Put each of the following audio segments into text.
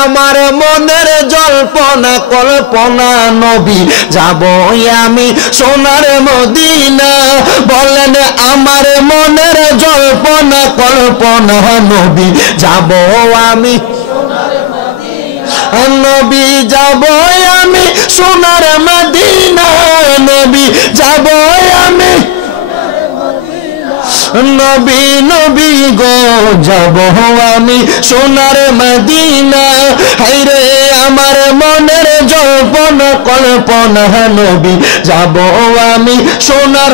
আমার মনের জল্পনা কল্পনা নবী যাব আমি সোনার মদিনা বলেন আমার মনের জল্পনা কল্পনা নবী যাব আমি নবী যাব আমি সোনার মদিনা নবী যাব আমি নবী নবী গো যাব আমি সোনার মদিনা হায়রে আমার মনের জল্পনা কল্পনা নবী যাব আমি সোনার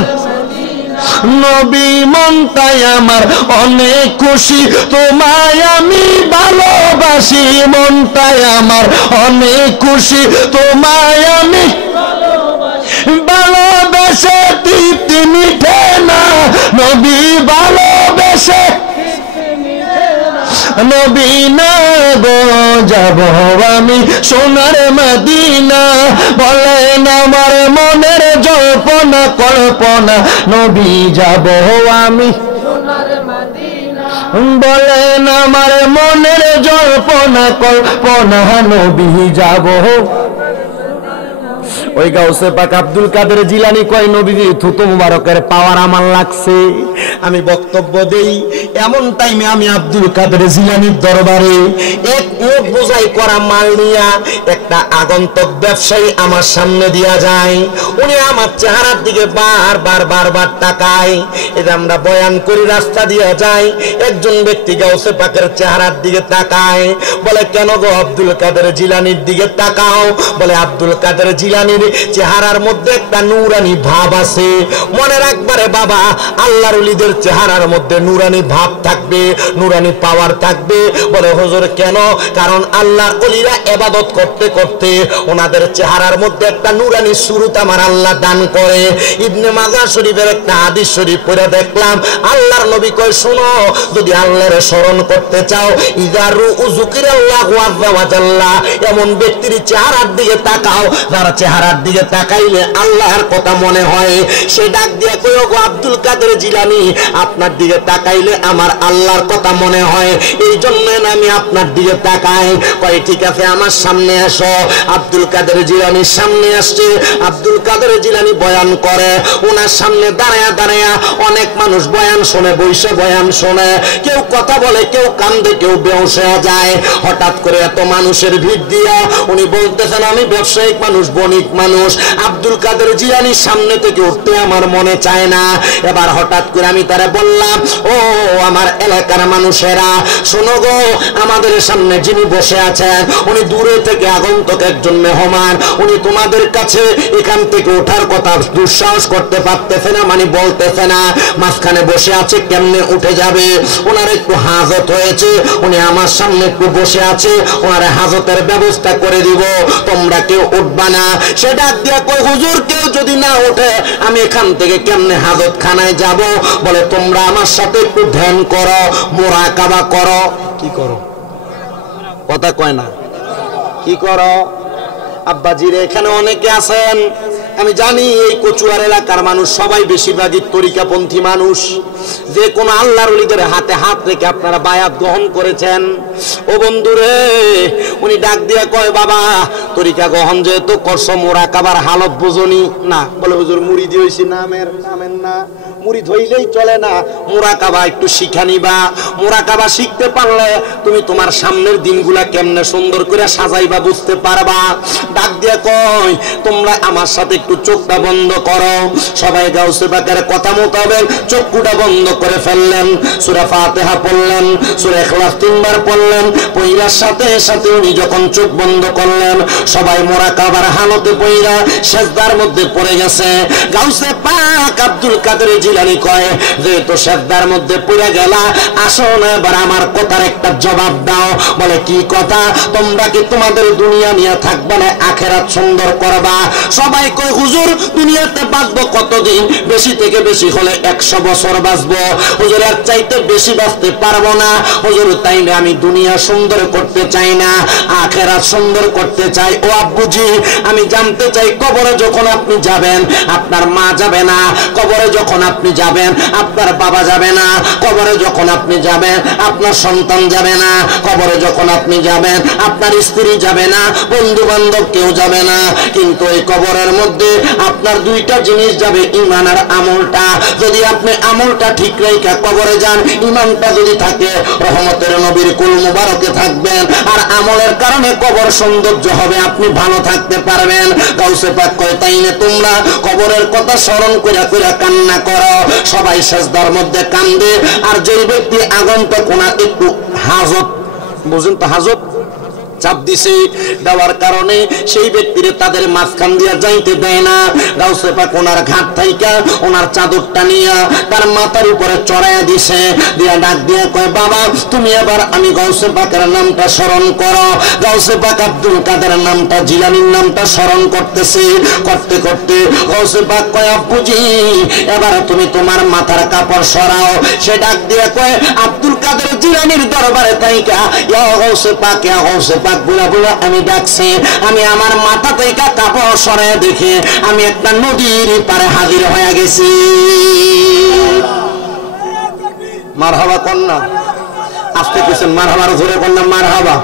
নবী মনটাই আমার অনেক খুশি তোমায় আমি ভালোবাসি মনটাই আমার অনেক খুশি তোমায় আমি ভালোবেসে তৃপ্তি মিটে না নবী ভালোবেসে নবী না গো যাব আমি সোনার মদিনা বলেন আমার মনের জল্পনা কল্পনা নবী যাব আমি সোনার মদিনা বলেন আমার মনের জল্পনা কল্পনা নবী যাব ওই গাউসে পাক আব্দুল কাদের জিলানী কয় নবীজি থুতু মুবারকের পাওয়ার আমার লাগছে আমি বক্তব্য দেই এমন টাইমে আমি আব্দুল কাদের জিলানীর দরবারে এক উট বোঝাই করা মাল নিয়া একটা আগন্তুক ব্যবসায়ী আমার সামনে দিয়া যায় উনি আমার চেহারার দিকে বারবার তাকায় এটা আমরা বয়ান করি রাস্তা দিয়া যায় একজন ব্যক্তি গাউসে পাকের চেহারার দিকে তাকায় বলে কেন গো আব্দুল কাদের জিলানীর দিকে তাকাও বলে আব্দুল কাদের জিলানীর চেহারার মধ্যে একটা নূরানি ভাব আছে মনে রাখবারে বাবা আল্লাহর ওলিদের চেহারার মধ্যে নূরানি ভাব থাকবে নূরানি পাওয়ার থাকবে বলে হুজুর কেন কারণ আল্লাহর ওলিরা ইবাদত করতে করতে ওনাদের চেহারার মধ্যে একটা নূরানি সুরত আমার আল্লাহ দান করে ইবনে মাজাহ শরীফের একটা হাদিস শরীফ পড়ে দেখলাম আল্লাহর নবী কয় শুনো যদি আল্লাহর স্মরণ করতে চাও ইজারু উযুকিরাল্লাহু আযজা ওয়া জাল্লা এমন ব্যক্তির চেহারার দিকে তাকাও যার চেহারার দিকে তাকাইলে আল্লাহর কথা মনে হয় সে ডাক দিয়ে কয় গো আব্দুল কাদের জিলানী আপনার দিকে তাকাইলে আমার আল্লাহর কথা মনে হয় এই জন্য আমি আপনার দিকে তাকাই কয় ঠিক আছে আমার সামনে আসো আব্দুল কাদের জিলানীর সামনে আসছে আব্দুল কাদের জিলানী বয়ান করে ওনার সামনে দাঁড়ায়া অনেক মানুষ বয়ান শুনে বসে বয়ান শুনে কেউ কথা বলে কেউ কান্দে কেউ বেহুশ হয়ে যায় হঠাৎ করে এত মানুষের ভিড় দিয়া উনি বলতেছেন আমি ব্যবসায়িক মানুষ বণিক মানুষ আব্দুল কাদের জিলানীর সামনে থেকে উঠতে আমার মনে চায় না এবার হঠাৎ করে আমি তারে বললাম ও আমার এলাকার মানুষেরা শোনো গো আমাদের সামনে যিনি বসে আছেন উনি দূরে থেকে আগন্তুক একজন মেহমান উনি তোমাদের কাছে এখান থেকে ওঠার কথা দুঃসাহস করতে পারতেছে না মানে বলতেছে না মাঝখানে বসে আছে কেমনে উঠে যাবে ওনার একটু হাজত হয়েছে উনি আমার সামনে একটু বসে আছে ওনার হাজতের ব্যবস্থা করে দিব তোমরা কেউ উঠবা না সে ডাক দিয়া কই হুজুর কেউ যদি না ওঠে আমি এখান থেকে কেমনে হাজত খানায় যাব বলে তোমরা আমার সাথে একটু ধ্যান করো মুরাকাবা করো কি করো কথা কয় না কি করো আব্বাজিরে এখানে অনেকে আছেন আমি জানি এই কচুয়ার এলাকার মানুষ সবাই বেশিরভাগই তরিকাপন্থী মানুষ যে কোন আল্লাহর ওলিদের হাতে হাত রেখে আপনারা বায়াত গ্রহণ করেছেন ও বন্ধুরে উনি ডাক দিয়া কয় বাবা তরিকা গ্রহণ যেহেতু করছো মুরাকাবার হালত বুঝনি না বলে হুজুর মুরিদ হইছি নামের না মুরিদ হইলেই চলে না মুরাকাবা একটু শিখা নিবা মুরাকাবা শিখতে পারলে তুমি তোমার সামনের দিনগুলা কেমনে সুন্দর করে সাজাইবা বুঝতে পারবা ডাক দিয়া কয় তোমরা আমার সাথে একটু চোখটা বন্ধ করো সবাই গাউসে পাকের কথা মোতাবেক চোখটা বন্ধ করে ফেললেন সূরা ফাতিহা পড়লেন সূরা ইখলাস তিনবার পড়লেন পড়ার সাথে সাথে উনি যখন চোখ বন্ধ করলেন সবাই মুরাকাবার হালতে পড়া সিজদার মধ্যে পড়ে গেছে গাউসে পাক আব্দুল কাদের জিলানী কয় যেহেতু সিজদার মধ্যে পড়ে গেলা আসো না এবার আমার কথার একটা জবাব দাও বলে কি কথা তোমরা কি তোমাদের দুনিয়া নিয়ে থাকবে না আখিরাত সুন্দর করবা সবাই কয় হুজুর দুনিয়াতে বাঁচবো কতদিন বেশি থেকে বেশি হলে 100 বছর বাঁচবো হুজুর এর চাইতে বেশি বাঁচতে পারবো না হুজুর তাইলে আমি দুনিয়া সুন্দর করতে চাই না আখিরাত সুন্দর করতে চাই। ও আব্বুজি, আমি জানতে চাই, কবরে যখন আপনি যাবেন আপনার মা যাবে না, কবরে যখন আপনি যাবেন আপনার বাবা যাবে না, কবরে যখন আপনি যাবেন আপনার সন্তান যাবে না, কবরে যখন আপনি যাবেন আপনার স্ত্রী যাবে না, বন্ধু বান্ধব কেউ যাবে না, কিন্তু এই কবরের মধ্যে আপনার দুইটা জিনিস যাবে, ঈমান আর আমলটা। যদি আপনি আমলটা ঠিক রেখে কবরে যান, ঈমানটা যদি থাকে রহমতের নবীর কুল মুবারকে থাকবেন, আর আমলের কারণে কবর সৌন্দর্য হবে, আপনি ভালো থাকতে পারবেন। গাউসে পাক কয়, তাইনে তোমরা কবরের কথা স্মরণ করে করে কান্না করো। সবাই সেজদার মধ্যে কান্দে, আর যেই ব্যক্তি আগন্তুক ওনার একটু হাজত, বুঝেন তো হাজত চাপ দিছে, দেওয়ার কারণে সেই ব্যক্তিরে তাদের মাঝখান দিয়া যাইতে দেয় না। গাউসে পাক ওনার ঘাট থাইকা ওনার চাদরটা নিয়া তার মাথার উপরে চড়াইয়া দিছে, দিয়া ডাক দিয়া কয়, বাবা তুমি এবার আমি গাউসে পাকের নামটা স্মরণ করো। গাউসে পাক আব্দুল কাদের নামটা, জিলানীর নামটা স্মরণ করতেছে। করতে করতে গাউসে পাক কয়, আব্বুজি এবার তুমি তোমার মাথার কাপড় সরাও। সে ডাক দিয়া কয়, আব্দুল কাদের জিলানীর দরবারে থাইকা ইয়া গাউসে পাক, ইয়া গাউসে পাক বুলা বুলা আমি ডাকছি। আমি আমার মাথা থেকে কাপড় সরায় দেখে আমি একটা নদীর পারে হাজির হয়ে গেছি। মারহাবা কন্যা, আস্তে কিছু মারহাবার ধরে কন্যা মারহাবা।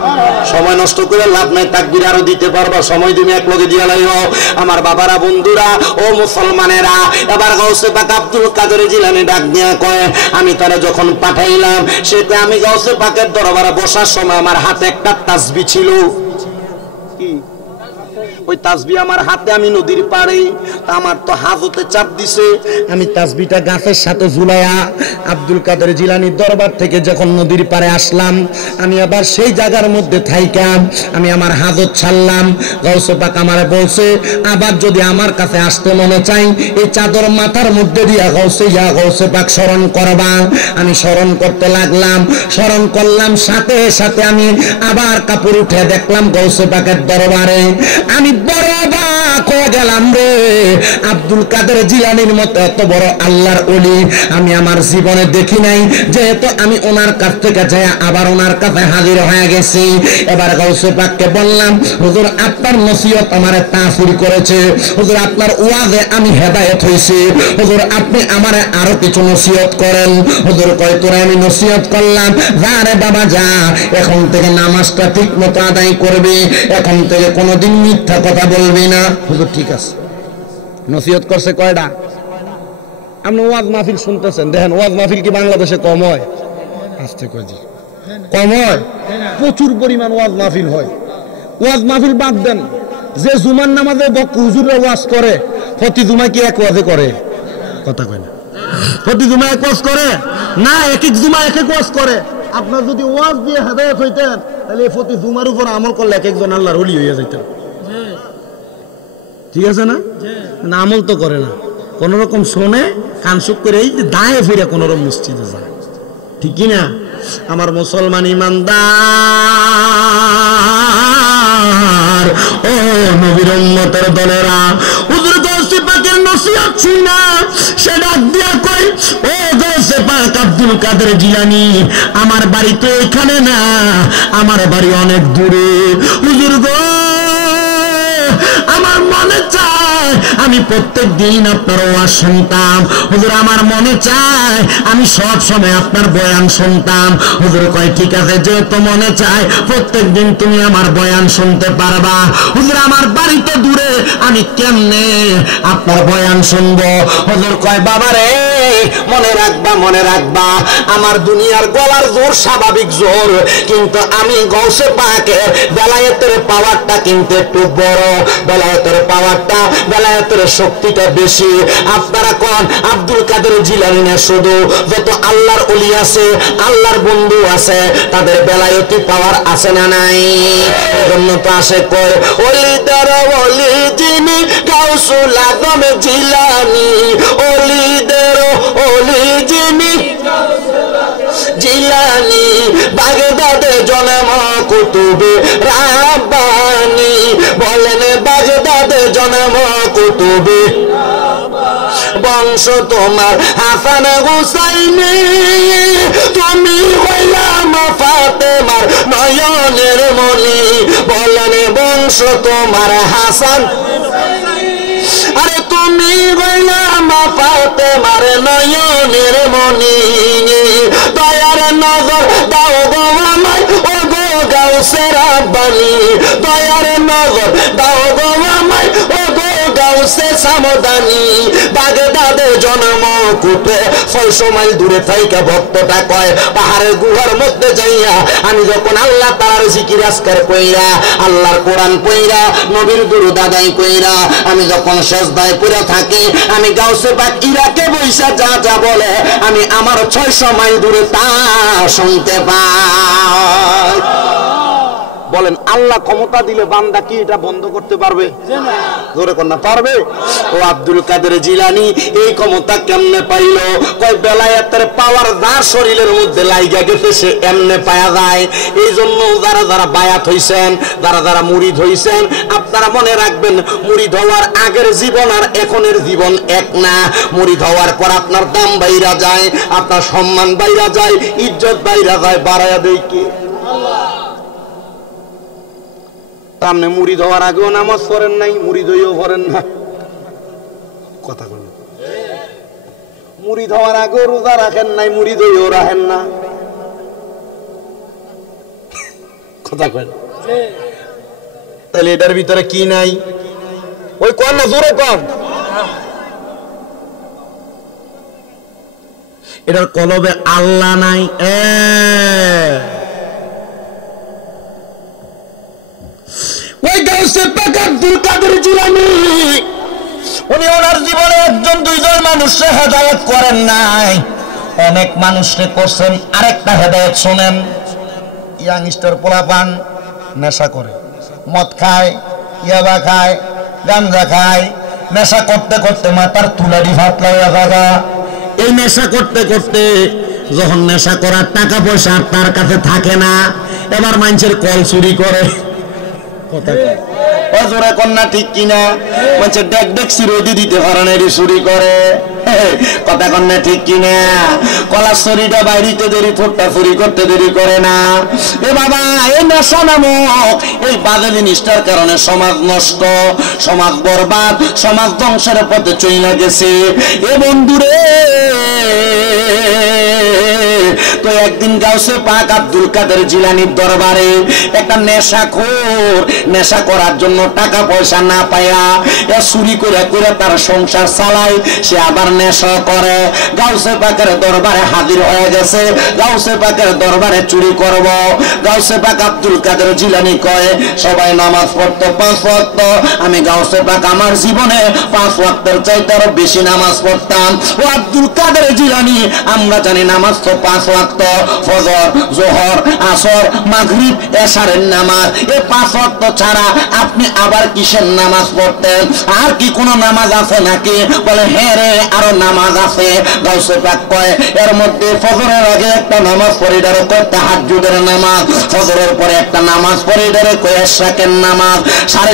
সময় নষ্ট করে লাভ নাই, তাকবীর আরো দিতে পারবা, সময় তুমি এক লগে দিয়া লাইও। আমার বাবারা, বন্ধুরা, ও মুসলমানেরা, এবার গাউসে পাক আব্দুল কাদের জিলানী ডাক দিয়া কয়, আমি তারে যখন পাঠাইলাম সেটা আমি গাউসে পাকের দরবারে বসার সময় আমার হাতে একটা তাসবিহ ছিল। কি ওই তাসবিহ আমার হাতে, আমি নদীর পাড়ে, আমার তো হাজতে চাপ দিছে, আমি তাসবিহটা গাছের সাথে ঝুলাইয়া আব্দুল কাদের জিলানীর দরবার থেকে যখন নদীর পাড়ে আসলাম, আমি আবার সেই জায়গার মধ্যে থাইকাম আমি আমার হাজত ছাড়লাম। গাউসে পাক আমারে বলছে, আবার যদি আমার কাছে আসতে মনে চাই এই চাদর মাথার মধ্যে দিয়া গাউসে পাক স্মরণ করবা। আমি স্মরণ করতে লাগলাম, স্মরণ করলাম, সাথে সাথে আমি আবার কাপড় উঠে দেখলাম গাউসে পাকের দরবারে। আমি বড় অবাক হয়ে গেলাম রে, আব্দুল কাদের জিলানীর মতো এত বড় আল্লাহর ওলি আমি আমার জীবনে দেখি নাই। যেহেতু আমি ওনার কাছ থেকে যাই আবার ওনার কাছে হাজির হয়ে গেছি। এবার গাউসে পাককে বললাম, হুজুর আপনার নসিহত আমারে তাসির করেছে, হুজুর আপনার ওয়াজে আমি হেদায়েত হইছি, হুজুর আপনি আমারে আরো কিছু নসিহত করেন। হুজুর কয়, তোরে আমি নসিহত করলাম, যা রে বাবা যা, এখন থেকে নামাজটা ঠিক মতো আদায় করবি, এখন থেকে কোনোদিন মিথ্যা কথা বলবি না। হুজুর ঠিক আছে। নসিহত করছে কয়টা? আপনি ওয়াজ মাহফিল শুনতেছেন, দেখেন ওয়াজ মাহফিল কি বাংলাদেশে কম হয়? আসতে কয়জি কম হয়, প্রচুর পরিমাণ ওয়াজ মাহফিল হয়। ওয়াজ মাহফিল বাদ দেন, যে জুমার নামাজে হুজুররা ওয়াজ করে, প্রতি জুমায় কি এক ওয়াজে করে? কথা কয় না, প্রতি জুমায় এক ওয়াজ করে না, এক এক জুমায় এক এক ওয়াজ করে। আপনার যদি ওয়াজ দিয়ে হেদায়েত হইতেন তাহলে প্রতি জুমার উপর আমল করলে এক একজন আল্লাহর ওলি হইয়া যাইতেন। ঠিক আছে না? না আমল তো করে না, কোন রকম শোনে, কানসুক করে এই যে দায়ে ফিরে কোন রকম মসজিদে যায়। ঠিক কি না? আমার মুসলমান ইমানদার ও নবীর উম্মতের দলেরা, হুজুর গাউসে পাকের নসিহত শুনা সে ডাক দিয়া কই, ও গাউসে পাক আব্দুল কাদের জিলানী, আমার বাড়ি তো এখানে না, আমার বাড়ি অনেক দূরে। হুজুর গো, আমার মনে চায় আমি প্রত্যেক দিন আপনার ওয়াজ শুনতাম। হুজুর আমার মনে চায় আমি সব সময় আপনার বয়ান শুনতাম। হুজুর কয়, ঠিক আছে, যেহেতু মনে চায় প্রত্যেক দিন তুমি আমার বয়ান শুনতে পারবা। হুজুর আমার বাড়িতে দূরে, আমি কেমনে আপনার বয়ান শুনবো? হুজুর কয়, বাবা রে, মনে রাখবা, মনে রাখবা, আমার দুনিয়ার গলার জোর স্বাভাবিক জোর, কিন্তু আমি গাউসে পাকের বেলায়েতের পাওয়ারটা কিন্তু একটু বড়, বেলায়েতের পাওয়ারটা, বেলায়েতের শক্তিটা বেশি। আপনারা কোন আব্দুল কাদের জিলানী না, শুধু যত আল্লাহর ওলি আছে, আল্লাহর বন্ধু আছে, তাদের বেলায়েতি পাওয়ার আছে না নাই? এজন্য তো আসে কয়, ওলিদের ওলি যিনি গাউসুল আজম জিলানী, ওলিদের ওলি যিনি জিলানী, বাগদাদে জন্ম কুতুবে রাব্বানী, বলেন বাগদাদে জন্ম কুতুবে, বংশ তোমার হাসান হুসাইনি, তুমি হইলা মা ফাতেমার নয়নের মনি, বলেন বংশ তোমার হাসান। আরে তুমি গইলা মা ফাতেমার নয়নের মনি, দয়ার নজর দাও গো আমায় ও গো গাউসে রাব্বানি, দয়ার নজর দাও গো আমায় ও গো গাউসে সামদানি। বাগদাদে জন্ম কুটে 600 মাইল দূরে থাইকা ভক্তটা কয় পাহাড়ের গুহার মধ্যে যাইয়া আমি যখন আল্লাহ তাআলার জিকির আজকার কইরা, আল্লাহর কোরআন পড়া, নবীর দুরূদ আদায় কইরা আমি যখন সেজদায় পড়ে থাকি, আমি গাউসে পাক ইরাকে বইসা যা যা বলে আমি আমার 600 মাইল দূরে তা শুনতে পাই। বলেন আল্লাহ ক্ষমতা দিলে বান্দা কি এটা বন্ধ করতে পারবে? জোরে কোন না পারবে? ও আব্দুল কাদের জিলানী এই ক্ষমতা কেমনে পাইল? কয় বেলায়েতের পাওয়ার যার শরীরের মধ্যে লাইগা গেছে সে এমনে পায়া যায়। এই জন্য যারা যারা বায়াত হইছেন, যারা যারা মুরিদ হইছেন, আপনারা মনে রাখবেন মুরিদ হওয়ার আগের জীবন আর এখনের জীবন এক না। মুরিদ হওয়ার পর আপনার দাম বাইরা যায়, আপনার সম্মান বাইরা যায়, ইজ্জত বাইরা যায়, বাড়ায়া দেয় কে? আপনি মুরিদ হওয়ার আগেও নামাজ পড়েন নাই, মুরিদ হইও পড়েন না। কথা বলেন, মুরিদ হওয়ার আগেও রোজা রাখেন নাই, মুরিদ হইও রাখেন না। কথা কন, তাহলে এটার ভিতরে কি নাই? ওই কোন না, জোরে কম। এটার কলবে আল্লাহ নাই। ওই গাউসে পাক আব্দুল কাদের জিলানী উনি ওনার জীবনে একজন দুইজন মানুষকে হেদায়েত করেন নাই, অনেক মানুষকে করছেন। আরেকটা হেদায়েত শোনেন, ইয়াংস্টার পোলাপান নেশা করে, মদ খায়, ইয়াবা খায়, গাঞ্জা খায়, নেশা করতে করতে মাথার তুলারি ভাত লাগা থাকা। এই নেশা করতে করতে যখন নেশা করার টাকা পয়সা তার কাছে থাকে না, এবার মানুষের কল চুরি করে। কন্যা ঠিক কিনা? বলছে ডেক ডেক সিরোদি দিতে পারে না, চুরি করে। কথা কন্যা ঠিক কিনা? কলার শরীরটা বাইরিতে দেরি, ঠোঁটটা চুরি করতে দেরি করে না। এ বাবা, এই নেশা নামক এই বাজে জিনিসটার কারণে সমাজ নষ্ট, সমাজ বরবাদ, সমাজ ধ্বংসের পথে চইলা গেছে। এ বন্ধুরে, তো একদিন গাউসে পাক আব্দুল কাদের জিলানীর দরবারে একটা নেশাখোর নেশা করার জন্য টাকা পয়সা না পায়া এ চুরি করে করে তার সংসার চালায়, সে আবার নেশা করে। গাউসে পাকের দরবারে হাজির হয়ে গেছে, গাউসে পাকের দরবারে চুরি করব। গাউসে পাক আব্দুল কাদের জিলানী কয় সবাই নামাজ পড়তো 5 ওয়াক্ত, আমি গাউসে পাক আমার জীবনে 5 ওয়াক্তের চাইতে আরো বেশি নামাজ পড়তাম। ও আব্দুল কাদের জিলানী, আমরা জানি নামাজ তো 5 ওয়াক্ত, ফজর, জোহর, আসর, মাগরিব, এশারের নামাজ। এই 5 ওয়াক্ত ছাড়া আপনি আবার কিসের নামাজ পড়তেন? আর কি কোনো নামাজ আছে নাকি? বলে হ্যাঁ রে, আরো নামাজ আছে। গাউসে পাক কয় এর মধ্যে ফজরের আগে একটা নামাজ পড়ে, এটারে কয় তাহাজ্জুদের নামাজ। ফজরের পরে একটা নামাজ পড়ে, এটারে কয় ইশরাকের নামাজ।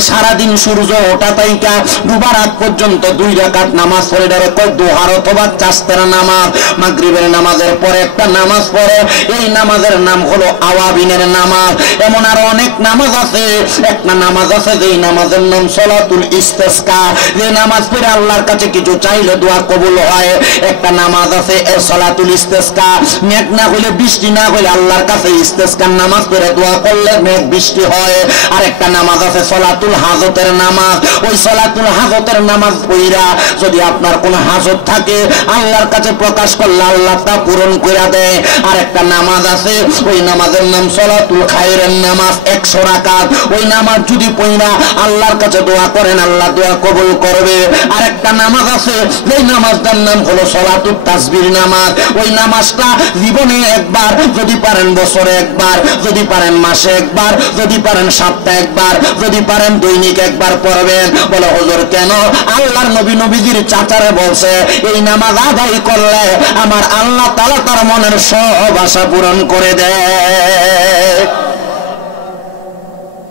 সারাদিন সূর্য ওঠা থেকে ডুবার আগ পর্যন্ত 2 রাকাত নামাজ পড়ে, এটারে কয় দুহার অথবা চাস্তের নামাজ। মাগরিবের নামাজের পরে একটা নামাজ পড়ে, এই নামাজের নাম হলো আওয়াবিনের নামাজ। এমন আরো অনেক নামাজ আছে। একটা নামাজ আছে যেই নামাজের নাম সলাতুল ইস্তেসকা, যে নামাজ পড়ে আল্লাহর কাছে কিছু চাইলে দোয়া কবুল হয়। একটা নামাজ আছে সলাতুল ইস্তেসকা, মেঘ না হলে, বৃষ্টি না হলে আল্লাহর কাছে ইস্তেসকার নামাজ পড়ে দোয়া করলে মেঘ বৃষ্টি হয়। আর একটা নামাজ আছে সলাতুল হাজতের নামাজ। ওই সলাতুল হাজতের নামাজ পড়া যদি আপনার কোনো হাজত থাকে আল্লাহর কাছে প্রকাশ করলে আল্লাহ তা পূরণ করে দেয়। আর একটা নামাজ আছে, ওই নামাজের নাম সলাতুল খায়রের নামাজ, 100 রাকাত। ওই নামাজ যদি পড়া আল্লাহর কাছে দোয়া করেন আল্লাহ দোয়া কবুল করবে। আর একটা নামাজ আছে, এই নামাজটার নাম হলো সলাতুল তাসবির নামাজ। ওই নামাজটা জীবনে একবার, যদি পারেন বছরে একবার, যদি পারেন মাসে একবার, যদি পারেন সপ্তাহে একবার, যদি পারেন দৈনিক একবার পড়বেন। বলে হুজুর কেন? আল্লাহর নবী নবীজির চাচারে বলছে এই নামাজ আদায় করলে আমার আল্লাহ তাআলা তার মনের সব আশা পূরণ করে দেয়।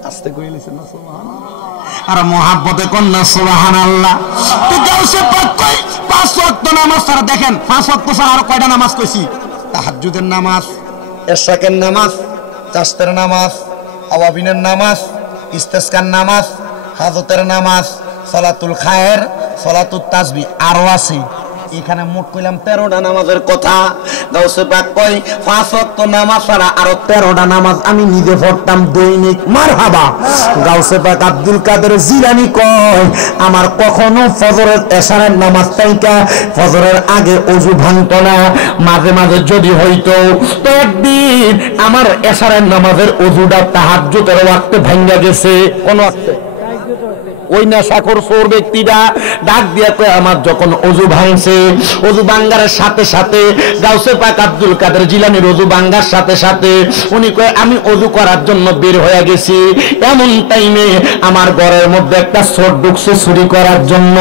আস্তে কইলেছেন না সুবহানাল্লাহ, আর মহাব্বতে কন্যা সুবহানাল্লাহ। তো গাউসে পাক কয় 5 ওয়াক্ত নামাজ ছাড়া, দেখেন 5 ওয়াক্ত ছাড়া আর কয়টা নামাজ কইছি? তাহাজ্জুদের নামাজ, এশাকের নামাজ, চাস্তের নামাজ, আওয়াবিনের নামাজ, ইস্তেসকার নামাজ, হাজতের নামাজ, সলাতুল খায়ের, সলাতুল তাসবি আরো আছে। এখানে মোট কইলাম 13টা নামাজের কথা। গাউসে পাক কয় 5 ওয়াক্ত নামাজ ছাড়া আরো 13টা নামাজ আমি নিজে পড়তাম দৈনিক। মারহাবা। গাউসে পাক আব্দুল কাদের জিলানী কয় আমার কখনো ফজরের এশারের নামাজ তাইকা ফজরের আগে ওযু ভাঙতো না। মাঝে মাঝে যদি হইতো তো একদিন আমার এশারের নামাজের ওযুটা তাহাজ্জুদের ওয়াক্তে ভাঙা গেছে। কোন ওয়াক্তে? ওই নেশাখোর চোর ব্যক্তিটা ডাক দিয়া কয় আমার যখন ওযু ভাঙছে, ওযু ভাঙার সাথে সাথে গাউসে পাক আব্দুল কাদের জিলানীর ওযু ভাঙার সাথে সাথে উনি কয় আমি ওযু করার জন্য বের হয়ে গেছি। এমন টাইমে আমার ঘরের মধ্যে একটা চোর ঢুকছে চুরি করার জন্য।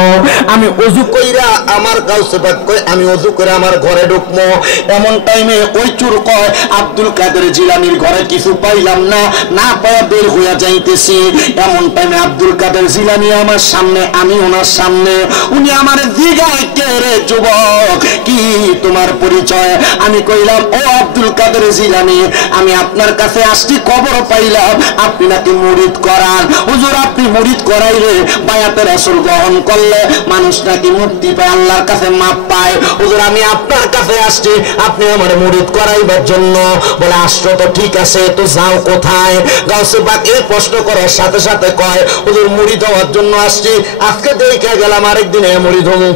আমি ওযু কইরা আমার গাউসে পাক কয় আমি ওযু করে আমার ঘরে ঢুকমো। এমন টাইমে ওই চোর কয় আব্দুল কাদের জিলানীর ঘরে কিছু পাইলাম না, না পাওয়া বের হইয়া যাইতেছি। এমন টাইমে আব্দুল কাদের জিলানী আমার সামনে, আমি ওনার সামনে। উনি আমার জিগায় কে রে যুবক, কি তোমার পরিচয়? আমি কইলাম ও আব্দুল কাদের জিলানী, আমি আপনার কাছে আসছি, খবর পাইলাম আপনি নাকি মুরিদ করান। হুজুর আপনি মুরিদ করাইলে বায়াতে রাসূল গ্রহণ করলে মানুষ নাকি মুক্তি পায়, আল্লাহর কাছে মাপ পায়। হুজুর আমি আপনার কাছে আসছি, আপনি আমার মুরিদ করাইবার জন্য। বলে আসছো তো ঠিক আছে, তো যাও কোথায়? গাউসে পাক এই প্রশ্ন করার সাথে সাথে কয় হুজুর মুরিদ হওয়ার জন্য আসছি, আজকে দেখে গেলাম আরেকদিনে মুরিদ হবো।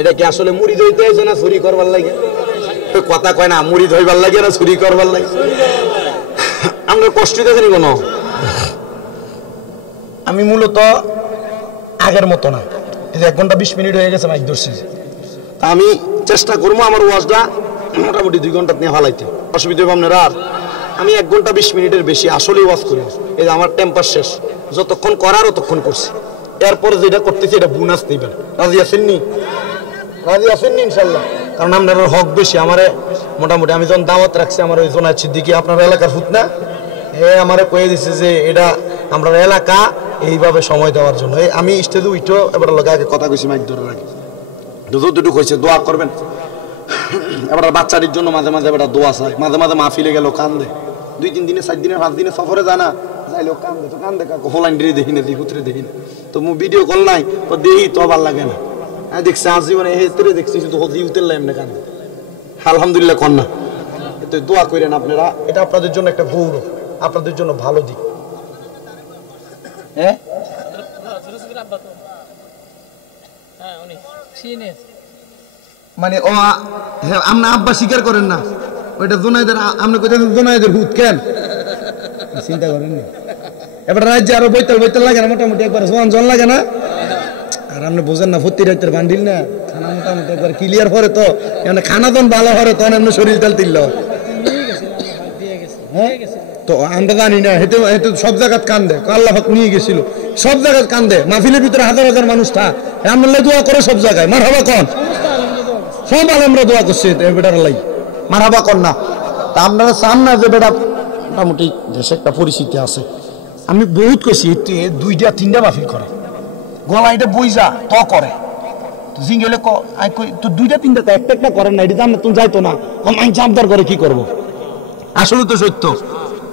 এটা কি আসলে মুরিদ হইতে হয়েছে না চুরি করবার লাগে? কথা কয় না, মুরিদ হইবার লাগে না চুরি করবার লাগে? আমরা কষ্ট দেখি কোনো। আমি মূলত আগের মতো না, 1 ঘন্টা 20 মিনিট হয়ে গেছে মাইক ধরছি। আমি চেষ্টা করবো আমার ওয়াজটা মোটামুটি 2 ঘন্টা নিয়ে ফালাইতে, অসুবিধা হবে আপনারা। আর আমি 1 ঘন্টা 20 মিনিটের বেশি আসলেই ওয়াজ করি। এই যে আমার টেম্পার শেষ, যতক্ষণ করার ততক্ষণ করছি। এরপরে যেটা করতেছি এটা বোনাস দিবেন। রাজি আছেননি? রাজি আছেননি ইনশাল্লাহ? কারণ আপনার হক বেশি। আমারে মোটামুটি আমি যখন দাওয়াত রাখছি আমার ওই জোনায়েত সিদ্দিকী আপনার এলাকার ফুতনা, আমারে কয়ে দিচ্ছে যে এটা আমরা এলাকা এইভাবে সময় দেওয়ার জন্য। আমি স্টেজে উঠো এবার লোক আগে কথা কইছি মাইক ধরে রাখি, দুটো কইছে দোয়া করবেন। এবার বাচ্চাটির জন্য মাঝে মাঝে এবার দোয়া চাই, মাঝে মাঝে মাহফিলে গেল কান্দে। 2-3 দিনে 4 দিনে 5 দিনে সফরে জানা যাইলেও কান্দে। তো কান্দে কাকু হোলাইন ড্রে দেখি না, দিকুতরে দেখি না। তো মু ভিডিও কল নাই তো দেখি তো ভাল লাগে না। আমি দেখছি আজীবনে হেতরে দেখছি শুধু হদি উতেল এমনি কান্দে। আলহামদুলিল্লাহ কন্যা তো দোয়া করেন আপনারা, এটা আপনাদের জন্য একটা গৌরব, আপনাদের জন্য ভালো দিক। হ্যাঁ মানে ও আমরা আব্বা স্বীকার করেন না, ওইটা জোনাইদের আপনি কোথায় জোনাইদের ভূত কেন চিন্তা করেন না। এবার রাজ্যে আরো বৈতল লাগে না, মোটামুটি একবার জন লাগে না। আর আপনি বোঝেন না ভর্তি রাজ্যের বান্ডিল না, খানা মোটামুটি একবার ক্লিয়ার করে তো এমনি খানা যখন ভালো করে তখন এমনি শরীর তেল তিল। হ্যাঁ তো আমরা জানি না, হেতু সব জায়গায় কান্দে, আল্লাহ নিয়ে গেছিল সব জায়গায় কান্দে। মাহফিলের ভিতরে হাজার হাজার মানুষ থা, আমরা দোয়া করে সব জায়গায়। মারহাবা কন, সব আমরা দোয়া করছি বেটার লাই, মারহাবা কন না। তা আপনারা চান না যে বেটা মোটামুটি দেশে একটা পরিস্থিতি আছে। আমি বহুত কইছি 2-3টা মাহফিল করে গলা এটা বইজা তো করে জিঙ্গেলে তো 2-3টা তো একটা করেন না, এটা জানলে তুমি যাইতো না। আমি জামদার করে কি করবো? আসলে তো সত্য।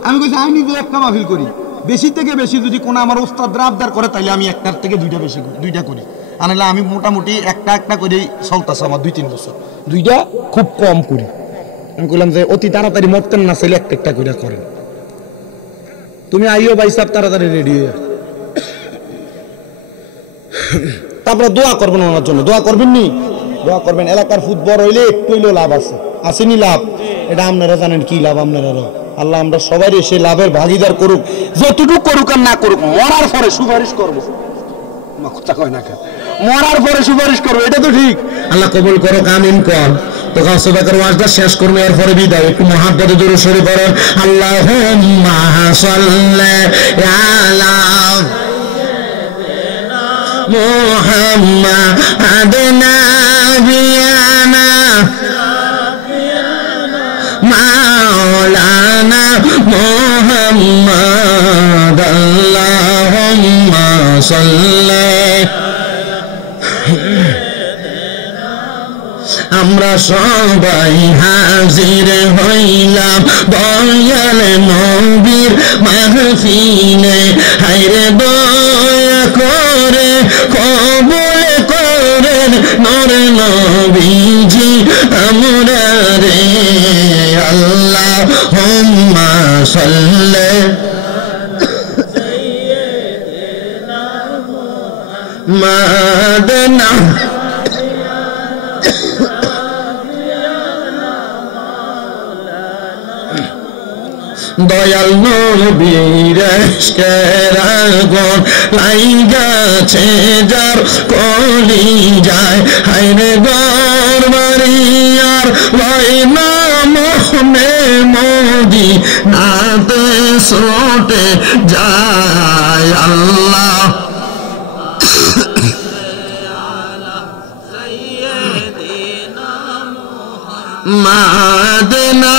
আমি কইছি আমি নিজে একটা মাহফিল করি, বেশি থেকে বেশি যদি কোনো আমার ওস্তাদরা আবদার করে তাহলে আমি 1টার থেকে 2টা বেশি করি, 2টা করি। আনলে আমি মোটামুটি একটা করেই চলতেছে আমার 2-3 বছর, 2টা খুব কম করি। আমি বললাম যে অতি তাড়াতাড়ি মরতেন না ছেলে একটা করে করেন। তুমি আইও ভাই সাহেব তাড়াতাড়ি রেডি হয়ে। তারপরে দোয়া করবেন ওনার জন্য, দোয়া করবেন নি, দোয়া করবেন। এলাকার ফুটবল হইলে একটু হইলেও লাভ আছে, আসেনি লাভ? এটা আপনারা জানেন কি লাভ আপনারা। আল্লাহ আমরা সবাই সে লাভের ভাগিদার করুক, যতটুকু করুক আর না করুক। মরার পরে সুপারিশ করবো, কথা কয় না কেন? মরার পরে সুপারিশ করবো, এটা তো ঠিক। আল্লাহ কবুল করো, আমিন কর। তো গাছবাকের ওয়াজটা শেষ করবো, এরপরে বিদায়। একটু মহাব্বতে দরুদ শরীফ পড়েন। আল্লাহুম্মা সাল্লি আলা মুহাম্মাদিন নাবিয়ানা মাওলানা মুহাম্মাদ আল্লাহুম্মা সাল্লি। আমরা সবাই হাজির হইলাম দয়াল নবীর মাহফিলে হায়রে দয়া করে কবুল করেন নূর নবীজি আমরা রে আল্লাহুম্মা সাল্লি মাদনা দয়াল নবীর ইশকের আগুন লাইগাছে যার কলিজায় হায়রে দরবারিয়ার লয় না মোহনে মদিনাতে ছোটে যায় আল্লাহ মাদনা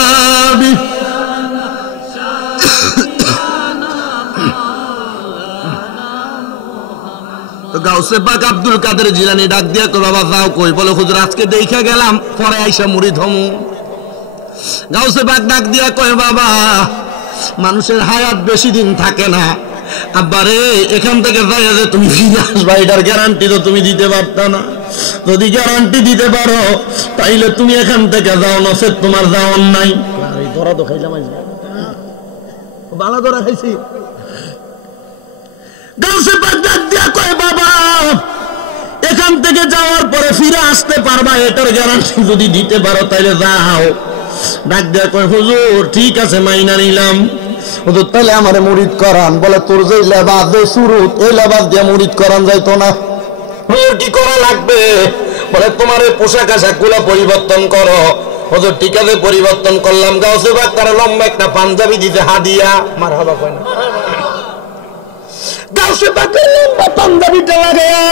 গাউসে পাক আব্দুল কাদের জিলানী ডাক দিয়া কই বাবা যাও কই বলে হুজুর আজকে দেখা গেলাম পরে আইসা মুরিদ হমু গাউসে পাক ডাক দিয়া কই বাবা মানুষের হায়াত বেশি দিন থাকে না আব্বারে এখান থেকে যাইয়া যে তুমি ফিরে আসবা এটার গ্যারান্টি তো তুমি দিতে পারতা না যদি গ্যারান্টি দিতে পারো তাইলে তুমি এখান থেকে যাও নসে তোমার যাওয়ার নাই এই ধরা তো খাইলাম আজকে বালা ধরা খাইছি গাউসে পাক ডাক দিয়া কয় বাবা এখান থেকে যাওয়ার পরে ফিরে আসতে পারবা এটার গ্যারান্টি যদি দিতে পারো তাইলে যাও ডাক দিয়া কয় হুজুর ঠিক আছে মাইনা নিলাম হুজুর তাহলে আমারে মুরিদ করান বলে তোর যে লেবাস যে সুরুত এই লেবাস দিয়ে মুরিদ করান যাইতো না হুজুর কি করা লাগবে বলে তোমার এই পোশাক আশাক গুলো পরিবর্তন করো হুজুর ঠিক আছে পরিবর্তন করলাম গাউসে পাক তার লম্বা একটা পাঞ্জাবি দিতে হাদিয়া মারহাবা কয় না গাউসে পাকের লম্বা পাঞ্জাবিটা লাগায়া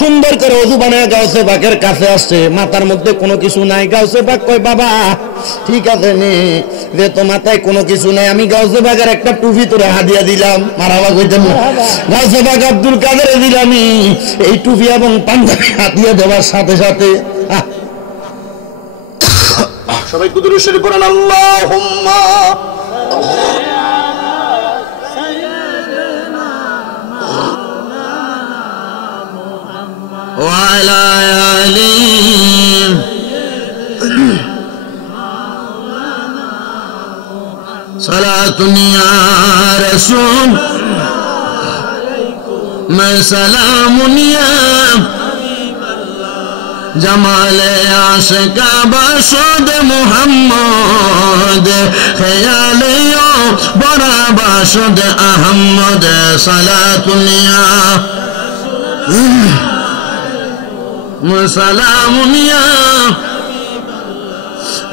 সুন্দর করে ওযু বানায় গাউসে পাকের কাছে আসছে মাথার মধ্যে কোনো কিছু নাই গাউসে পাক কয় বাবা ঠিক আছে নে যে তো মাথায় কোনো কিছু নাই আমি গাউসে পাকের একটা টুপি তোরে হাদিয়া দিলাম মারহাবা কইতেন না গাউসে পাক আব্দুল কাদের জিলানী এই টুপি এবং পাঞ্জাবি হাদিয়া দেওয়ার সাথে সাথে সবাই দুরূদ শরীফ পড়েন আল্লাহুম্মা وعلى آله صلاة يا رسول ما سلام يا جمال عاشق باشد محمد خیال بڑا باشد احمد صلاة يا সালামুনিয়া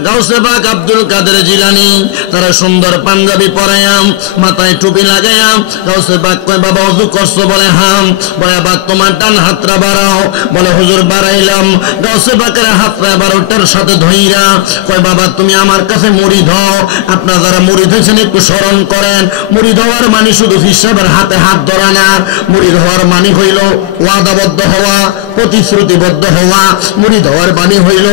গাউসে পাক আব্দুল কাদের জিলানী তারা সুন্দর পাঞ্জাবি পরায়াম মাথায় টুপি লাগায়াম গাউসে পাক কয় বাবা ওযু করছো বলে হাম বলে আবার তোমার ডান হাতটা বাড়াও বলে হুজুর বাড়াইলাম গাউসে পাকের হাতটা আবার ওটার সাথে ধইরা কয় বাবা তুমি আমার কাছে মুরিদ হও আপনারা যারা মুরিদ হয়েছেন একটু স্মরণ করেন মুরিদ হওয়ার মানে শুধু হিসাবের হাতে হাত ধরা না মুরিদ হওয়ার মানে হইল ওয়াদাবদ্ধ হওয়া প্রতিশ্রুতিবদ্ধ হওয়া মুরিদ হওয়ার মানে হইল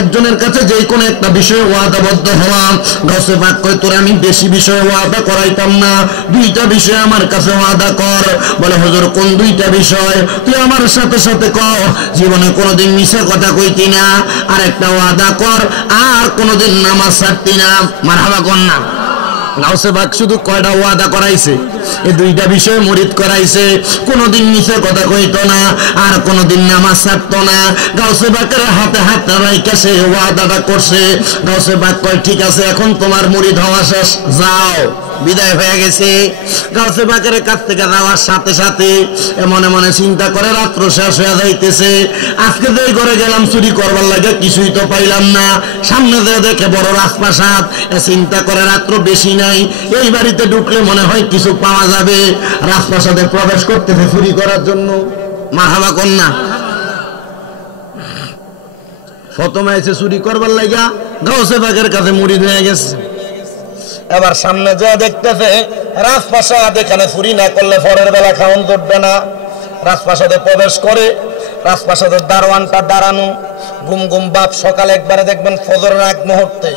একজনের কাছে যে কোনো একটা বিষয়ে ওয়াদাবদ্ধ হওয়া গাউসে পাক কয় তোর আমি বেশি বিষয়ে ওয়াদা করাইতাম না দুইটা বিষয় আমার কাছে ওয়াদা কর বলে হুজুর কোন দুইটা বিষয় তুই আমার সাথে সাথে কর জীবনে কোনোদিন মিছা কথা কইতি না আর একটা ওয়াদা কর আর কোনোদিন নামাজ ছাড়তি না মারহাবা কর না গাউসে পাক শুধু কয়টা ওয়াদা করাইছে এই দুইটা বিষয় মুরিদ করাইছে কোনোদিন মিছা কথা কইতো না আর কোনোদিন নামাজ ছাড়তো না গাউসে পাকের হাতে হাত রাইখা সে ওয়াদাটা করছে গাউসে পাক কয় ঠিক আছে এখন তোমার মুরিদ হওয়া শেষ যাও বিদায় হয়ে গেছে গাউসে পাকের কাছ থেকে যাওয়ার সাথে সাথে এমন মনে চিন্তা করে রাত্র শেষ হয়ে যাইতেছে আজকে যে ঘরে গেলাম চুরি করবার লাগে কিছুই তো পাইলাম না সামনে যে দেখে বড় রাজপ্রাসাদ চিন্তা করে রাত্র বেশি নাই এই বাড়িতে ঢুকলে মনে হয় কিছু পাওয়া যাবে রাজপ্রাসাদে প্রবেশ করতেছে চুরি করার জন্য মারহাবা কন্যা প্রথমে এসে চুরি করবার লাগা গাউসে পাকের কাছে মুরিদ হয়ে গেছে এবার সামনে যা দেখতেছে রাজপ্রাসাদ এখানে চুরি না করলে পরের বেলা খাওয়ান জুটবে না রাজপ্রাসাদে প্রবেশ করে রাজপ্রাসাদের দারোয়ানটা দাঁড়ানো, গুম গুম বাপ সকালে একবারে দেখবেন ফজরের আগ মুহূর্তে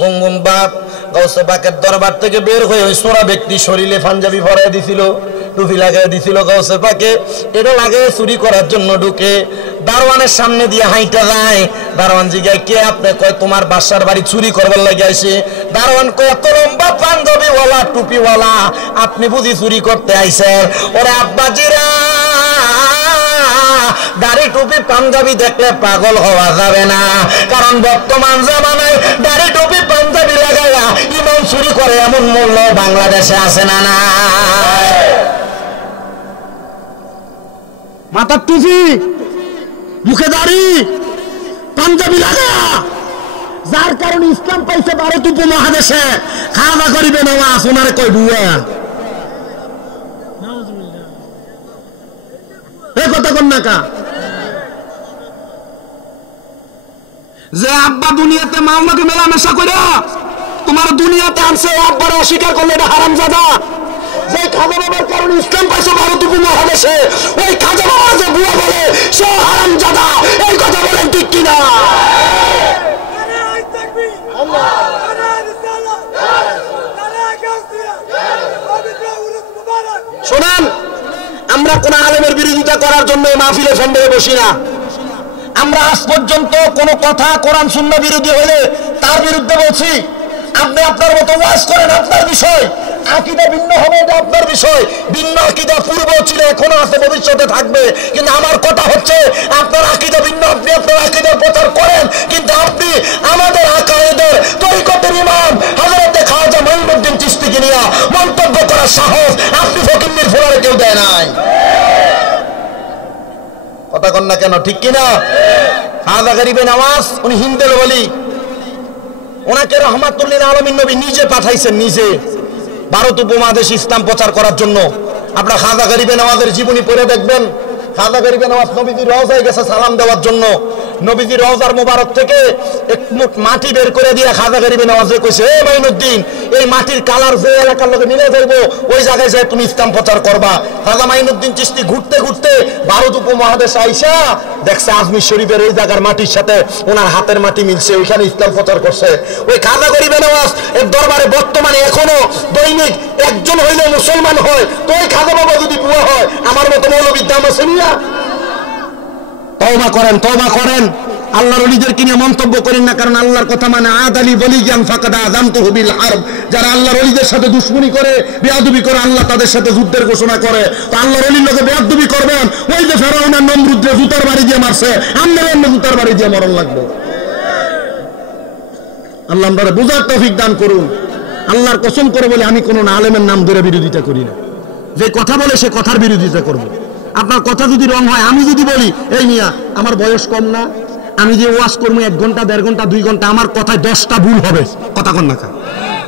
গুম গুম বাপ গাউসে পাকের দরবার থেকে বের হয়ে ওই সোরা ব্যক্তি শরীরে পাঞ্জাবি ভরাই দিছিল, টুপি লাগাই দিছিল গাউসে পাকে। এটা লাগে চুরি করার জন্য ঢুকে দারোয়ানের সামনে দিয়ে হাইটা যায়। দারোয়ান জিগায় কে আপনি? কয় তোমার বাসার বাড়ি চুরি করবার লাগে আইছে। দারোয়ান কয় এত লম্বা পাঞ্জাবিওয়ালা টুপিওয়ালা, আপনি বুঝি চুরি করতে আইছেন? ওরে আব্বাজিরা, দাড়ি টুপি পাঞ্জাবি দেখলে পাগল হওয়া যাবে না, কারণ বর্তমান জামানায় দাড়ি টুপি পাঞ্জাবি লাগাইয়া ইমান চুরি করে এমন মূল্য বাংলাদেশে আছে না? না, মাথার টুপি, মুখে দাড়ি, পাঞ্জাবি লাগায়া, যার কারণে ইসলাম পাইছে ভারত উপমহাদেশে, খাওয়া করিবে না সোনারে কই বুয়া। এই কথা কন না কা যে আব্বা দুনিয়াতে মাওলাকে মেলামেশা করে তোমার দুনিয়াতে আনছে, আব্বার অস্বীকার করলে এটা হারামজাদা। যে খাজা বাবার কারণে ইসলাম পাইছে ভারত উপমহাদেশে, ওই খাজা বাবা যে বুয়া বলে সে হারামজাদা। এই কথা বলেন ঠিক কিনা? শোনেন, আমরা কোন আলেমের বিরোধিতা করার জন্য মাহফিলে ফন্ডে বসি না। আমরা আজ পর্যন্ত কোন কথা কোরআন সুন্নাহ বিরোধী হলে তার বিরুদ্ধে বলছি। আপনি আপনার মতো ওয়াজ করেন, আপনার বিষয়। আকীদা ভিন্ন হবে, এটা আপনার বিষয়। ভিন্ন আকীদা পূর্ব ছিল, এখনো আছে, ভবিষ্যতে থাকবে। কিন্তু আমার কথা হচ্ছে আপনার আকীদা ভিন্ন, আপনি আপনার আকীদার প্রচার করেন, কিন্তু আপনি আমাদের আকায়েদের তরিকতের ইমাম হযরত খাজা মাইনুদ্দিন চিশতিকে নিয়ে মন্তব্য করার সাহস আপনি ফকির ফুলারে কেউ দেয় নাই। কথা কন না কেন? ঠিক কিনা? খাজা গরিবে নওয়াজ উনি হিন্দেল বলি, ওনাকে রহমাতুল্লিল আলামিন নবী নিজে পাঠাইছেন, নিজে ভারত উপমহাদেশ ইসলাম প্রচার করার জন্য। আপনারা খাজা গরিবে নওয়াজের জীবনী পড়ে দেখবেন। খাজা গরিবে নওয়াজ নবীজির রওজায় গেছে সালাম দেওয়ার জন্য। নবীজির রওজার মোবারক থেকে এক মুঠ মাটি বের করে দিয়ে খাজা গরিবে নওয়াজে কইছে, এ মাইনুদ্দিন, এই মাটির কালার যে এলাকার লোকে মিলে যাইবো, ওই জায়গায় যায় তুমি ইসলাম প্রচার করবা। খাজা মাইনুদ্দিন চিশতি ঘুরতে ঘুরতে ভারত উপমহাদেশ আইসা দেখছে আজমির শরীফের ওই জায়গার মাটির সাথে ওনার হাতের মাটি মিলছে, ওইখানে ইসলাম প্রচার করছে। ওই খাজা গরিবে নওয়াজ এর দরবারে বর্তমানে এখনো দৈনিক একজন হইলে মুসলমান হয়, তো ওই খাজা বাবা যদি বুয়া হয়, আমার মতো মৌলবীর দাম আছে না? তওবা করেন, তওবা করেন। আল্লাহর ওলিদেরকে নিয়ে মন্তব্য করেন না, কারণ আল্লাহর কথা মানে আদালি বলিয়ান ফাকাদ আযামতুহু বিল হারব। যারা আল্লাহর ওলিদের সাথে দুশমনি করে, বেয়াদবি করে, আল্লাহ তাদের সাথে যুদ্ধের ঘোষণা করে। তো আল্লাহর ওলির লোকে বেয়াদবি করবেন, ওই যে ফেরাউন আর নমরুদ জুতার বাড়ি দিয়ে মারছে, আপনারা অন্য জুতার বাড়ি দিয়ে মরণ লাগবে। আল্লাহ আমাদের বুঝার তৌফিক দান করুন। আল্লাহর কসম করে বলে আমি কোন আলেমের নাম ধরে বিরোধিতা করি না। যে কথা বলে সে কথার বিরোধিতা করব। আপনার কথা যদি রং হয়, আমি যদি বলি এই মিয়া আমার বয়স কম না, আমি যে ওয়াজ করবো 1 ঘন্টা 1.5 ঘন্টা 2 ঘন্টা, আমার কথায় 10টা ভুল হবে। কথা কন না,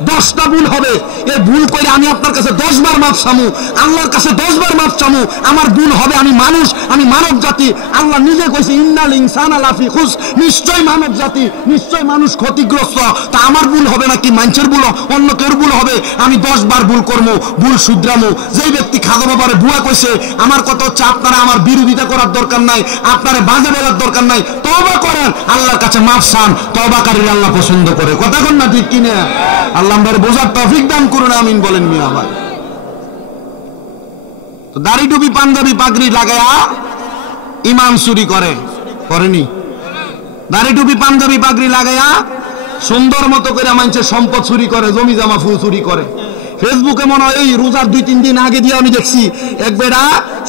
10টা ভুল হবে। এই ভুল করে আমি আপনার কাছে 10 বার মাফ চামু, আল্লাহর কাছে 10 বার মাফ চামু, আমার ভুল হবে। আমি মানুষ, আমি মানব জাতি। আল্লাহ নিজে কইছে ইন্নাল ইনসানা লাফি খুস, নিশ্চয় মানব জাতি, নিশ্চয় মানুষ ক্ষতিগ্রস্ত। তা আমার ভুল হবে নাকি মানুষের ভুল, অন্য কেউ ভুল হবে? আমি 10 বার ভুল করবো, ভুল শুধরামু। যেই ব্যক্তি খাজা বাবারে বুয়া কইছে, আমার কথা হচ্ছে আপনারা আমার বিরোধিতা করার দরকার নাই, আপনারা বাজে বলার দরকার নাই। তওবা করেন, আল্লাহর কাছে মাফ চান, তওবাকারীর আল্লাহ পছন্দ করে। কথা কন না ঠিক কিনা? আল্লাহ আমাদের বোঝার তৌফিক দান করুন, আমিন বলেন মিয়া ভাই। তো দাড়ি টুপি পাঞ্জাবি পাগড়ি লাগায়া ইমান চুরি করে, করেনি? দাড়ি টুপি পাঞ্জাবি পাগড়ি লাগায়া সুন্দর মতো করে মানুষের সম্পদ চুরি করে, জমি জামা ফু চুরি করে। ফেসবুকে মনে হয় এই রোজার 2-3 দিন আগে দিয়ে আমি দেখছি এক বেড়া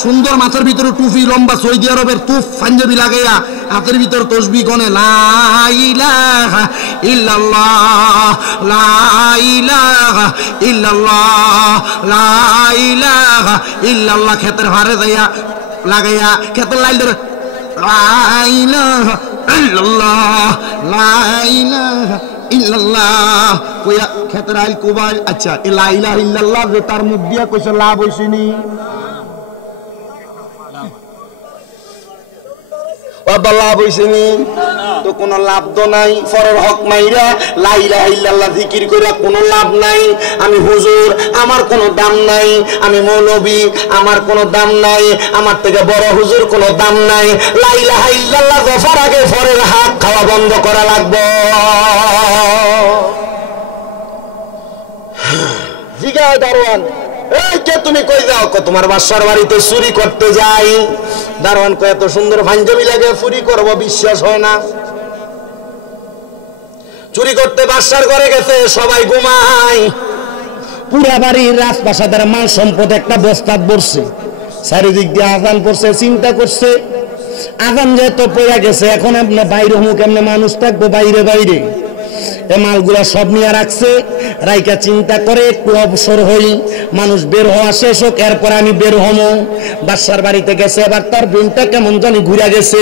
সুন্দর মাথার ভিতরে টুপি লম্বা সৌদি আরবের তুফ পাঞ্জাবি লাগাইয়া হাতের ভিতর তসবিহ গনে লা ইলাহা ইল্লাল্লাহ লা ইলাহা ইল্লাল্লাহ লা ইলাহা ইল্লাল্লাহ ক্ষেতের হারে যাইয়া লাগাইয়া ক্ষেতের লাইল ধরে লা ইলাহা ইল্লাল্লাহ লা ইলাহা ইল্লাল্লাহ কইয়া ক্ষেতের আইল কোবাই। আচ্ছা, এই লা ইলাহা ইল্লাল্লাহ যে তার মুখ দিয়া কইছে লাভ হইছেনি? বাবা লাভ হইছে নি? তো কোনো লাভ তো নাই। পরের হক মাইরা লা ইলাহা ইল্লাল্লাহ জিকির কইরা কোনো লাভ নাই। আমি হুজুর, আমার কোনো দাম নাই। আমি মৌলবী, আমার কোনো দাম নাই। আমার থেকে বড় হুজুর কোনো দাম নাই। লা ইলাহা ইল্লাল্লাহ জফার আগে পরের হক খাওয়া বন্ধ করা লাগবে। জিগায় দারোয়ান, এই কে তুমি? কই যাও? তোমার বাসার বাড়িতে চুরি করতে যাই। দারোয়ান কয় এত সুন্দর পাঞ্জাবি লাগে চুরি করব, বিশ্বাস হয় না। চুরি করতে বাসার ঘরে গেছে, সবাই ঘুমায়। পুরা বাড়ির রাজপ্রাসাদের মাল সম্পদ একটা বস্তাত ভরছে। চারিদিক দিয়ে আজান পড়ছে, চিন্তা করছে আজান যেহেতু পড়ে গেছে, এখন আপনি বাইরে হুমুক এমনি মানুষ থাকবো বাইরে বাইরে। এ মালগুলা সব নিয়ে রাখছে। রাইকা চিন্তা করে একটু অবসর হই, মানুষ বের হওয়া শেষ হোক, এরপর আমি বের হমো। বাসার বাড়িতে গেছে, এবার তার দিনটা কেমন জানি ঘুরে গেছে।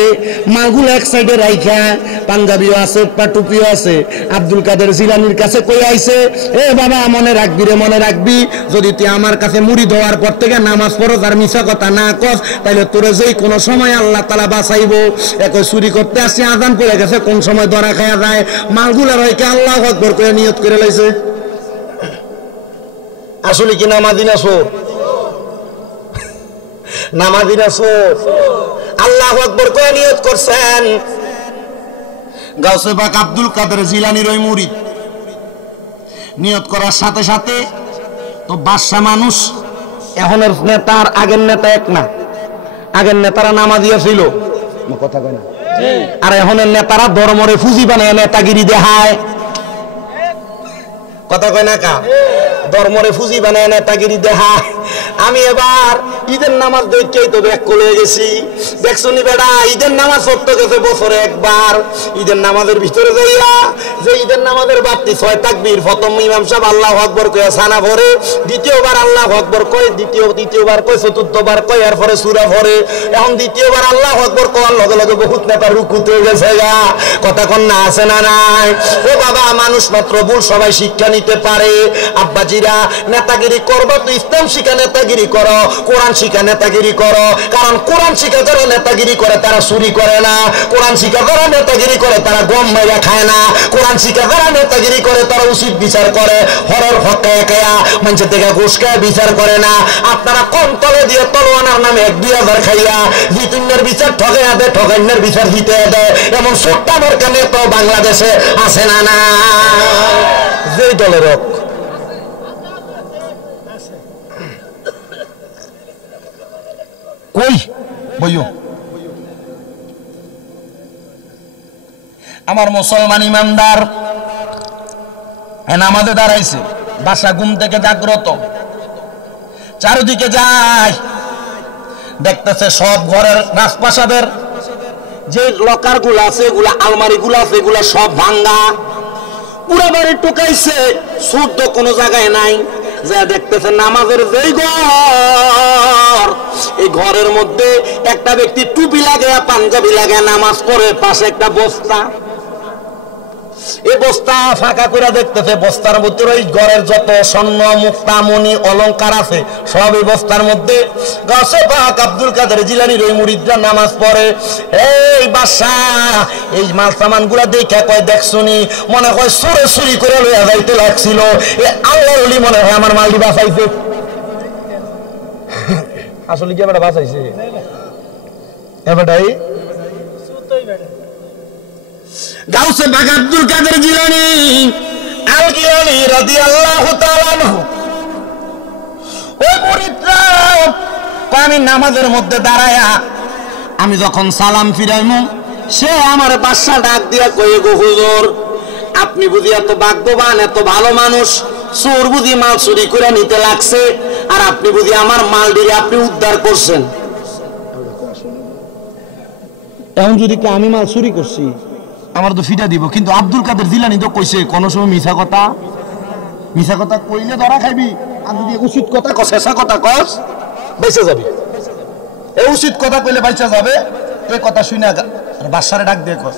মালগুলো এক সাইডে রাইখা, পাঞ্জাবিও আছে, টুপিও আছে। আব্দুল কাদের জিলানীর কাছে কই আইছে, এ বাবা মনে রাখবি রে, মনে রাখবি, যদি তুই আমার কাছে মুড়ি ধোয়ার পর থেকে নামাজ পড়ো আর মিশা কথা না কস, তাহলে তোরে যেই কোনো সময় আল্লাহ তাআলা বাঁচাইবো। একই চুরি করতে আসছে, আজান পড়ে গেছে, কোন সময় ধরা খাওয়া যায়। মালগুলা রাইখা আল্লাহু আকবার করে নিয়ত করে লাইছে। আসলে কি নামাজি না চোর? নামাজি না চোর? আল্লাহু আকবার করে নিয়ত করছেন। গাউসে পাক আব্দুল কাদের জিলানীর ওই মুরিদ নিয়ত করার সাথে সাথে তো বাদশা মানুষ, এখনের নেতা আর আগের নেতা এক না। আগের নেতারা নামাজিয়া ছিল, কথা কয় না, আর এখনের নেতারা ধর্মরে ফুজি বানায় নেতাগিরি দেখায়। কথা কয় না কা? ধর্মরে ফুজি বানায় নেতাগিরি দেখায়। আমি এবার ঈদের নামাজ দেখেই তো ব্যাক করে গেছি। দেখছো নি বেড়া, ঈদের নামাজ পড়তে গেছে বছরে একবার। ঈদের নামাজের ভিতরে যাইয়া যে ঈদের নামাজের বাড়তি 6 তাকবীর, প্রথম ইমাম সাহেব আল্লাহু আকবার কয়ে সানা পড়ে, দ্বিতীয়বার আল্লাহু আকবার কয়, দ্বিতীয়বার কয়, চতুর্থবার কয়, এরপরে সূরা পড়ে। এখন দ্বিতীয়বার আল্লাহু আকবার কওয়ার লগে লগে বহুত নেতা রুকুতে গেছে গা। কথা কোন না আছে না নাই? ও বাবা, মানুষ মাত্র ভুল, সবাই শিক্ষা নিতে পারে। আব্বাজিরা, নেতাগিরি করবা তো ইসলাম শিখা নেতাগিরি করো, কোরআন শিখা নেতাগিরি করো। কারণ কোরআন শিখা যারা নেতাগিরি করে তারা চুরি করে না। কোরআন শিখা যারা নেতাগিরি করে তারা গম মাইরা খায় না। কোরআন শিখা যারা নেতাগিরি করে তারা উচিত বিচার করে, হরর হকায় খায়া মানুষের থেকে ঘুষ খায় বিচার করে না। আপনারা কোন তলে দিয়ে তলোয়ানার নামে 1-2 হাজার খাইয়া জিতুনের বিচার ঠকাইয়া দেয়, ঠকাইনের বিচার জিতে দেয়, এমন ছোট্টা মার্কা নেতা বাংলাদেশে আছে না? না, যেই দলের হোক। কই বইও আমার মুসলমান ইমানদার নামাজে দাঁড়াইছে, বাসা ঘুম থেকে জাগ্রত, চারিদিকে যায়, দেখতেছে সব ঘরের রাজপ্রাসাদের যে লকার গুলো আছে, এগুলা আলমারি গুলো আছে, এগুলা সব ভাঙ্গা। পুরা বাড়ি টুকাইছে, শুদ্ধ কোনো জায়গায় নাই। যা দেখতেছে নামাজের যেই ঘর, এই ঘরের মধ্যে একটা ব্যক্তি টুপি লাগায়া পাঞ্জাবি লাগায় নামাজ পড়ে, পাশে একটা বস্তা। এই বস্তা ফাঁকা করে দেখতেছে, বস্তার মধ্যে ওই ঘরের যত স্বর্ণ মুক্তা মণি অলংকার আছে সব এই বস্তার মধ্যে। গাউসে পাক আব্দুল কাদের জিলানীর ওই মুরিদরা নামাজ পড়ে। এই বাদশাহ এই মাল সামান গুলা দেখে কয়, দেখছনি, মনে হয় চোরে চুরি করে লইয়া যাইতে লাগছিল, এ আল্লাহর ওলি মনে হয় আমার মালটি বাঁচাইছে। আসলে কি এবার বাঁচাইছে? এবারটাই গাউসে পাক আব্দুল কাদের জিলানী আল গিলানী রাদিয়াল্লাহু তাআলা আনহু ওই মুরিদরা, আমি নামাজের মধ্যে দাঁড়ায়া আমি যখন সালাম ফিরাইমু, সে আমার বাদশা ডাক দিয়া কয়ে, গো হুজুর, আপনি বুঝি এত ভাগ্যবান, এত ভালো মানুষ, চোর বুঝি মাল চুরি করে নিতে লাগছে, আর আপনি বুঝি আমার মাল দিয়ে আপনি উদ্ধার করছেন। এখন যদি আমি মাল চুরি করছি, আমার তো ফিটা দিব। কিন্তু আব্দুল কাদের জিলানী তো কইছে, কোন সময় মিছা কথা, মিছা কথা কইলে ধরা খাইবি, আর যদি উচিত কথা কস, শেষা কথা কস, বেঁচে যাবি। এই উচিত কথা কইলে বাইচা যাবে। এই কথা শুনে বাদশারে ডাক দিয়ে কস,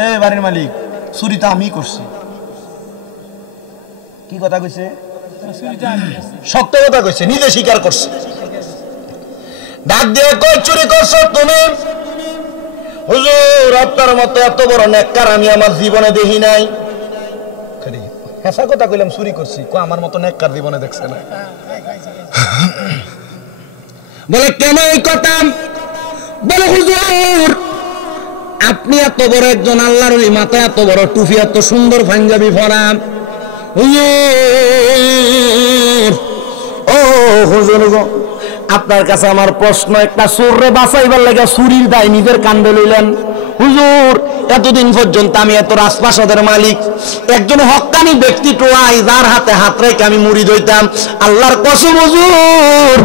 এ বাড়ির মালিক, চুরি তো আমি করছি। কি কথা কইছে? সত্য কথা কইছে, নিজে স্বীকার করছে। ডাক দিয়ে কই, চুরি করছো তুমি? হুজুর আপনার মতো এত বড় নেককার আমি আমার জীবনে দেখি নাই। হেসা কথা কইলাম চুরি করছি, কো আমার মতো নেককার জীবনে দেখছে না। বলে কেন এই কথা? বলে হুজুর আপনি এত বড় একজন আল্লাহর ওলি, মাথায় এত বড় টুপি, এত সুন্দর পাঞ্জাবি পরা, হুজুর ও হুজুর গো আপনার কাছে আমার প্রশ্ন, একটা চোররে বাঁচাইবার লাগে চুরির দায় নিজের কান্দে লইলেন। হুজুর এতদিন পর্যন্ত আমি এত রাজপ্রাসাদের মালিক, একজন হক্কানি ব্যক্তি টোয়াই যার হাতে হাত রেখে আমি মুরিদ হইতাম, আল্লাহর কসম হুজুর